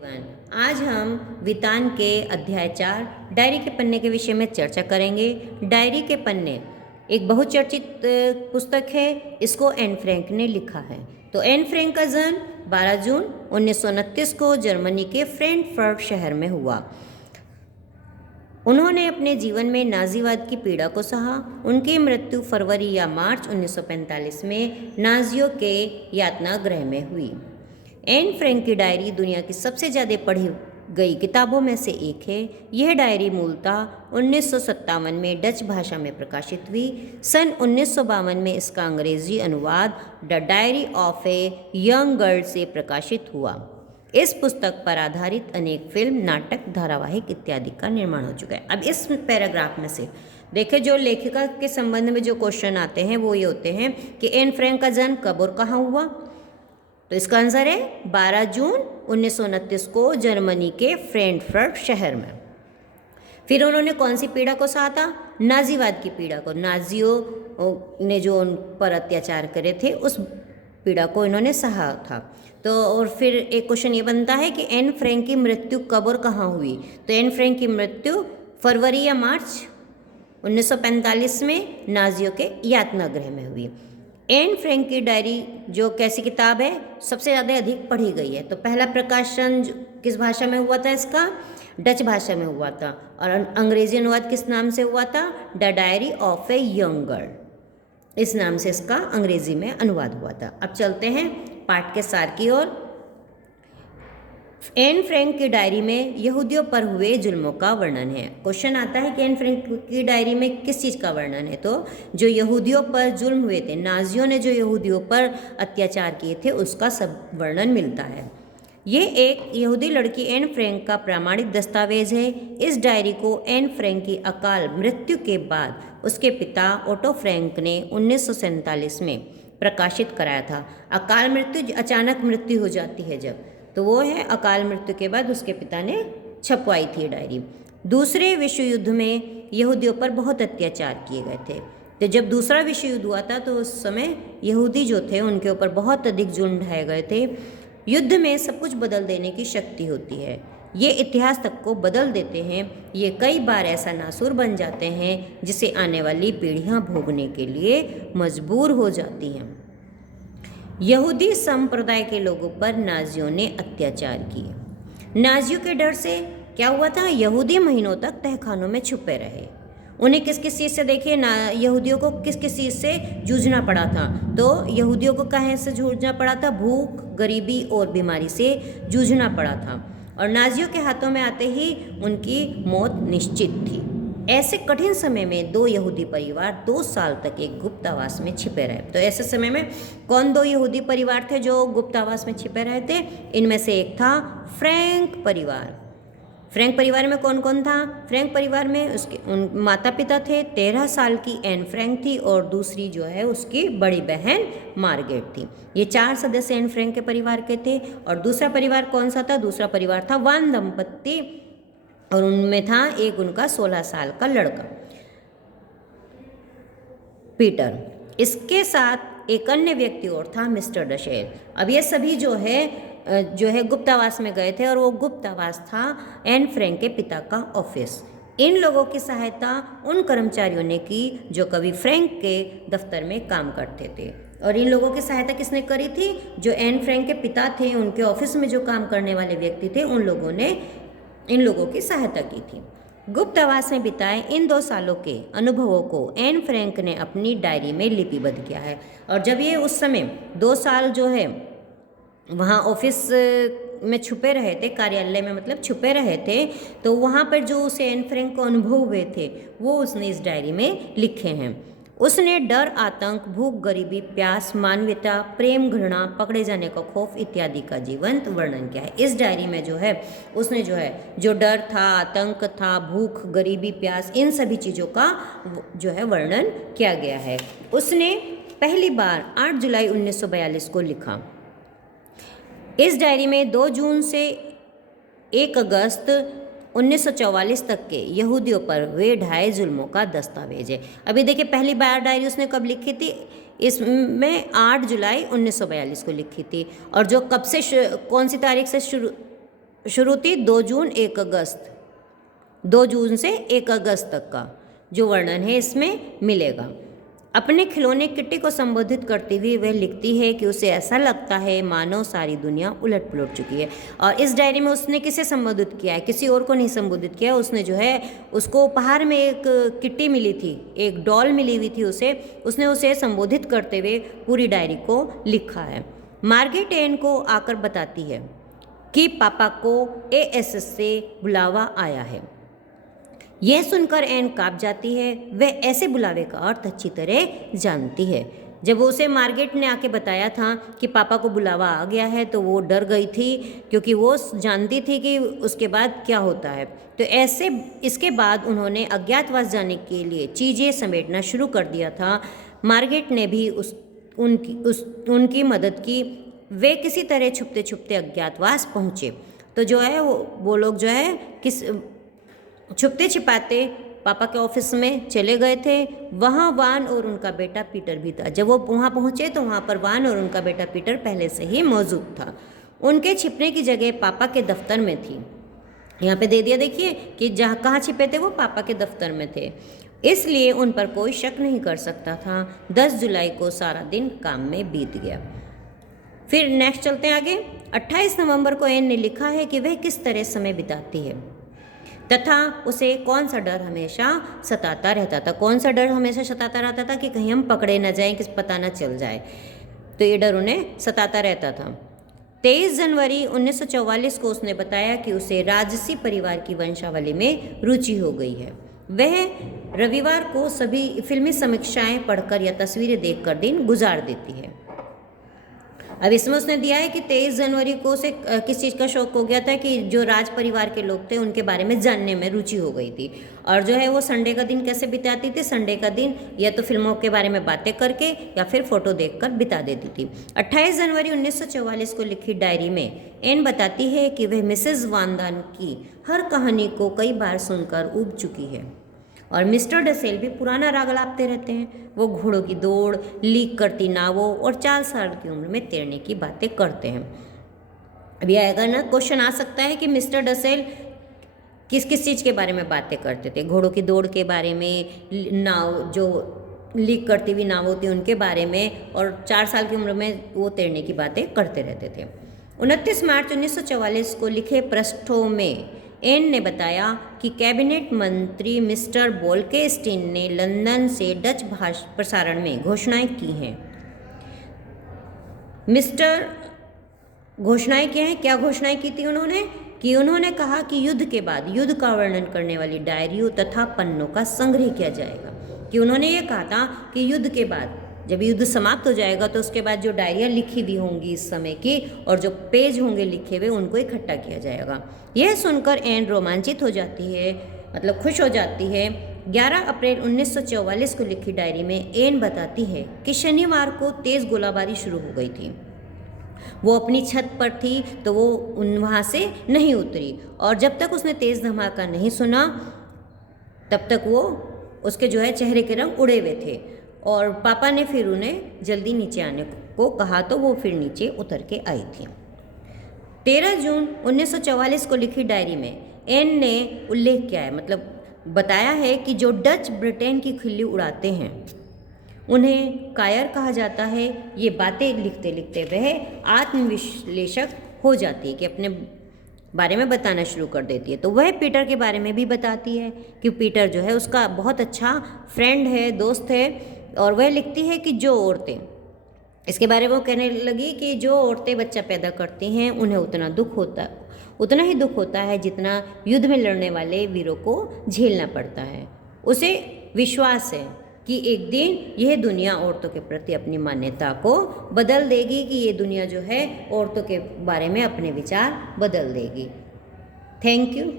आज हम वितान के अध्याय 4 डायरी के पन्ने के विषय में चर्चा करेंगे। डायरी के पन्ने एक बहुचर्चित पुस्तक है। इसको एन फ्रैंक ने लिखा है। तो एन फ्रैंक का जन्म 12 जून 1929 को जर्मनी के फ्रैंकफर्ट शहर में हुआ। उन्होंने अपने जीवन में नाजीवाद की पीड़ा को सहा। उनकी मृत्यु फरवरी या मार्च 1945 में नाजियों के यातना गृह में हुई। एन फ्रैंक की डायरी दुनिया की सबसे ज़्यादा पढ़ी गई किताबों में से एक है। यह डायरी मूलतः 1957 में डच भाषा में प्रकाशित हुई। सन 1952 में इसका अंग्रेजी अनुवाद the diary of a young girl से प्रकाशित हुआ। इस पुस्तक पर आधारित अनेक फिल्म, नाटक, धारावाहिक इत्यादि का निर्माण हो चुका है। अब इस पैराग्राफ में से देखिए, जो लेखिका के संबंध में जो क्वेश्चन आते हैं वो ये होते हैं कि एन फ्रैंक का जन्म कब और कहाँ हुआ। तो इसका आंसर है 12 जून 1929 को जर्मनी के फ्रैंकफर्ट शहर में। फिर उन्होंने कौन सी पीड़ा को सहा था? नाजीवाद की पीड़ा को। नाजियों ने जो उन पर अत्याचार करे थे उस पीड़ा को इन्होंने सहा था। तो और फिर एक क्वेश्चन ये बनता है कि एन फ्रैंक की मृत्यु कब और कहाँ हुई। तो एन फ्रैंक की मृत्यु फरवरी या मार्च 1945 में नाजियों के यातना गृह में हुई। एन फ्रैंक की डायरी जो कैसी किताब है, सबसे ज़्यादा अधिक पढ़ी गई है। तो पहला प्रकाशन किस भाषा में हुआ था? इसका डच भाषा में हुआ था। और अंग्रेजी अनुवाद किस नाम से हुआ था? The diary of a young girl, इस नाम से इसका अंग्रेजी में अनुवाद हुआ था। अब चलते हैं पाठ के सार की ओर। एन फ्रैंक की डायरी में यहूदियों पर हुए जुल्मों का वर्णन है। क्वेश्चन आता है कि एन फ्रैंक की डायरी में किस चीज़ का वर्णन है? तो जो यहूदियों पर जुल्म हुए थे, नाजियों ने जो यहूदियों पर अत्याचार किए थे, उसका सब वर्णन मिलता है। ये एक यहूदी लड़की एन फ्रैंक का प्रामाणिक दस्तावेज है। इस डायरी को एन फ्रैंक की अकाल मृत्यु के बाद उसके पिता ओटो फ्रैंक ने 1947 में प्रकाशित कराया था। अकाल मृत्यु अचानक मृत्यु हो जाती है जब, तो वो है अकाल मृत्यु के बाद उसके पिता ने छपवाई थी डायरी। दूसरे विश्व युद्ध में यहूदियों पर बहुत अत्याचार किए गए थे। तो जब दूसरा विश्व युद्ध हुआ था तो उस समय यहूदी जो थे उनके ऊपर बहुत अधिक जुल्म ढाए गए थे। युद्ध में सब कुछ बदल देने की शक्ति होती है। ये इतिहास तक को बदल देते हैं। ये कई बार ऐसा नासूर बन जाते हैं जिसे आने वाली पीढ़ियाँ भोगने के लिए मजबूर हो जाती हैं। यहूदी संप्रदाय के लोगों पर नाजियों ने अत्याचार किए। नाजियों के डर से क्या हुआ था? यहूदी महीनों तक तहखानों में छुपे रहे। उन्हें किस किस चीज़ से, देखिए ना, यहूदियों को किस किस चीज़ से जूझना पड़ा था? तो यहूदियों को कहाँ से जूझना पड़ा था? भूख, गरीबी और बीमारी से जूझना पड़ा था। और नाजियों के हाथों में आते ही उनकी मौत निश्चित थी। ऐसे कठिन समय में दो यहूदी परिवार 2 साल तक एक गुप्तावास में छिपे रहे। तो ऐसे समय में कौन दो यहूदी परिवार थे जो गुप्तावास में छिपे रहे थे? इनमें से एक था फ्रैंक परिवार। फ्रैंक परिवार में कौन कौन था? फ्रैंक परिवार में उसके माता पिता थे। 13 साल की एन फ्रैंक थी और दूसरी जो है उसकी बड़ी बहन मार्गरेट थी। ये 4 सदस्य एन फ्रैंक के परिवार के थे। और दूसरा परिवार कौन सा था? दूसरा परिवार था वान दंपत्ति, और उनमें था एक उनका 16 साल का लड़का पीटर। इसके साथ एक अन्य व्यक्ति और था, मिस्टर डशेर। अब ये सभी जो है गुप्तावास में गए थे और वो गुप्तावास था एन फ्रैंक के पिता का ऑफिस। इन लोगों की सहायता उन कर्मचारियों ने की जो कभी फ्रैंक के दफ्तर में काम करते थे। और इन लोगों की सहायता किसने करी थी? जो एन फ्रैंक के पिता थे, उनके ऑफिस में जो काम करने वाले व्यक्ति थे, उन लोगों ने इन लोगों की सहायता की थी। गुप्तावास में बिताए इन 2 सालों के अनुभवों को एन फ्रैंक ने अपनी डायरी में लिपिबद्ध किया है। और जब ये उस समय 2 साल जो है वहाँ ऑफिस में छुपे रहे थे, कार्यालय में मतलब छुपे रहे थे, तो वहाँ पर जो उसे एन फ्रैंक को अनुभव हुए थे वो उसने इस डायरी में लिखे हैं। उसने डर, आतंक, भूख, गरीबी, प्यास, मानवीयता, प्रेम, घृणा, पकड़े जाने का खौफ इत्यादि का जीवंत वर्णन किया है। इस डायरी में जो है उसने जो डर था, आतंक था, भूख, गरीबी, प्यास, इन सभी चीज़ों का जो है वर्णन किया गया है। उसने पहली बार 8 जुलाई 1942 को लिखा। इस डायरी में 2 जून से 1 अगस्त 1944 तक के यहूदियों पर वे ढाए जुल्मों का दस्तावेज है। अभी देखिए, पहली बार डायरी उसने कब लिखी थी? इसमें 8 जुलाई 1942 को लिखी थी। और जो कब से कौन सी तारीख से शुरू शुरू थी 2 जून 1 अगस्त, 2 जून से 1 अगस्त तक का जो वर्णन है इसमें मिलेगा। अपने खिलौने किट्टी को संबोधित करते हुए वह लिखती है कि उसे ऐसा लगता है मानो सारी दुनिया उलट पुलट चुकी है। और इस डायरी में उसने किसे संबोधित किया है? किसी और को नहीं संबोधित किया। उसने जो है उसको उपहार में एक किट्टी मिली थी, एक डॉल मिली हुई थी उसने उसे संबोधित करते हुए पूरी डायरी को लिखा है। मार्गरेट एन को आकर बताती है कि पापा को ASS से बुलावा आया है। यह सुनकर एन काँप जाती है। वह ऐसे बुलावे का अर्थ अच्छी तरह जानती है। जब उसे मार्गरेट ने आके बताया था कि पापा को बुलावा आ गया है तो वो डर गई थी, क्योंकि वो जानती थी कि उसके बाद क्या होता है। तो ऐसे इसके बाद उन्होंने अज्ञातवास जाने के लिए चीज़ें समेटना शुरू कर दिया था। मार्गरेट ने भी उनकी मदद की। वे किसी तरह छुपते छुपते अज्ञातवास पहुँचे। तो जो है वो लोग जो है छुपते छिपाते पापा के ऑफिस में चले गए थे। वहाँ वान और उनका बेटा पीटर भी था। जब वो वहाँ पहुँचे तो वहाँ पर वान और उनका बेटा पीटर पहले से ही मौजूद था। उनके छिपने की जगह पापा के दफ्तर में थी। यहाँ पे दे दिया, देखिए कि जहाँ कहाँ छिपे थे वो पापा के दफ्तर में थे, इसलिए उन पर कोई शक नहीं कर सकता था। 10 जुलाई को सारा दिन काम में बीत गया। फिर नेक्स्ट चलते हैं आगे। 28 नवंबर को एन ने लिखा है कि वह किस तरह समय बिताती है तथा उसे कौन सा डर हमेशा सताता रहता था। कौन सा डर हमेशा सताता रहता था? कि कहीं हम पकड़े न जाएं, कि पता न चल जाए। तो ये डर उन्हें सताता रहता था। 23 जनवरी 1944 को उसने बताया कि उसे राजसी परिवार की वंशावली में रुचि हो गई है। वह रविवार को सभी फिल्मी समीक्षाएं पढ़कर या तस्वीरें देखकर दिन गुजार देती है। अब इसमें उसने दिया है कि 23 जनवरी को उसे किस चीज़ का शौक हो गया था? कि जो राज परिवार के लोग थे उनके बारे में जानने में रुचि हो गई थी। और जो है वो संडे का दिन कैसे बिताती थी? संडे का दिन या तो फिल्मों के बारे में बातें करके या फिर फोटो देखकर बिता देती थी। 28 जनवरी 1944 को लिखी डायरी में एन बताती है कि वह मिसेस वांदान की हर कहानी को कई बार सुनकर ऊब चुकी है और मिस्टर डसेल भी पुराना राग लापते रहते हैं। वो घोड़ों की दौड़, लीक करती नावों और 4 साल की उम्र में तैरने की बातें करते हैं। अभी आएगा ना, क्वेश्चन आ सकता है कि मिस्टर डसेल किस किस चीज़ के बारे में बातें करते थे? घोड़ों की दौड़ के बारे में, नाव जो लीक करती हुई नाव होती उनके बारे में, और 4 साल की उम्र में वो तैरने की बातें करते रहते थे। 29 मार्च 1944 को लिखे पृष्ठों में एन ने बताया कि कैबिनेट मंत्री मिस्टर बोल्केस्टीन ने लंदन से डच भाषा प्रसारण में घोषणाएं की हैं। घोषणाएं क्या हैं? क्या घोषणाएं की थी उन्होंने? कि उन्होंने कहा कि युद्ध के बाद युद्ध का वर्णन करने वाली डायरियों तथा पन्नों का संग्रह किया जाएगा। कि उन्होंने ये कहा था कि युद्ध के बाद, जब युद्ध समाप्त हो जाएगा तो उसके बाद जो डायरियाँ लिखी हुई होंगी इस समय की और जो पेज होंगे लिखे हुए उनको इकट्ठा किया जाएगा। यह सुनकर एन रोमांचित हो जाती है, मतलब खुश हो जाती है। 11 अप्रैल 1944 को लिखी डायरी में एन बताती है कि शनिवार को तेज़ गोलाबारी शुरू हो गई थी। वो अपनी छत पर थी तो वो वहाँ से नहीं उतरी और जब तक उसने तेज़ धमाका नहीं सुना तब तक वो उसके जो है चेहरे के रंग उड़े हुए थे। और पापा ने फिर उन्हें जल्दी नीचे आने को कहा तो वो फिर नीचे उतर के आई थी। 13 जून 1944 को लिखी डायरी में एन ने उल्लेख किया है, मतलब बताया है कि जो डच ब्रिटेन की खिल्ली उड़ाते हैं उन्हें कायर कहा जाता है। ये बातें लिखते लिखते वह आत्मविश्लेषक हो जाती है कि अपने बारे में बताना शुरू कर देती है। तो वह पीटर के बारे में भी बताती है कि पीटर जो है उसका बहुत अच्छा फ्रेंड है, दोस्त है। और वह लिखती है कि जो औरतें, इसके बारे में वो कहने लगी कि जो औरतें बच्चा पैदा करती हैं उन्हें उतना ही दुख होता है जितना युद्ध में लड़ने वाले वीरों को झेलना पड़ता है। उसे विश्वास है कि एक दिन यह दुनिया औरतों के प्रति अपनी मान्यता को बदल देगी, कि ये दुनिया जो है औरतों के बारे में अपने विचार बदल देगी। Thank you.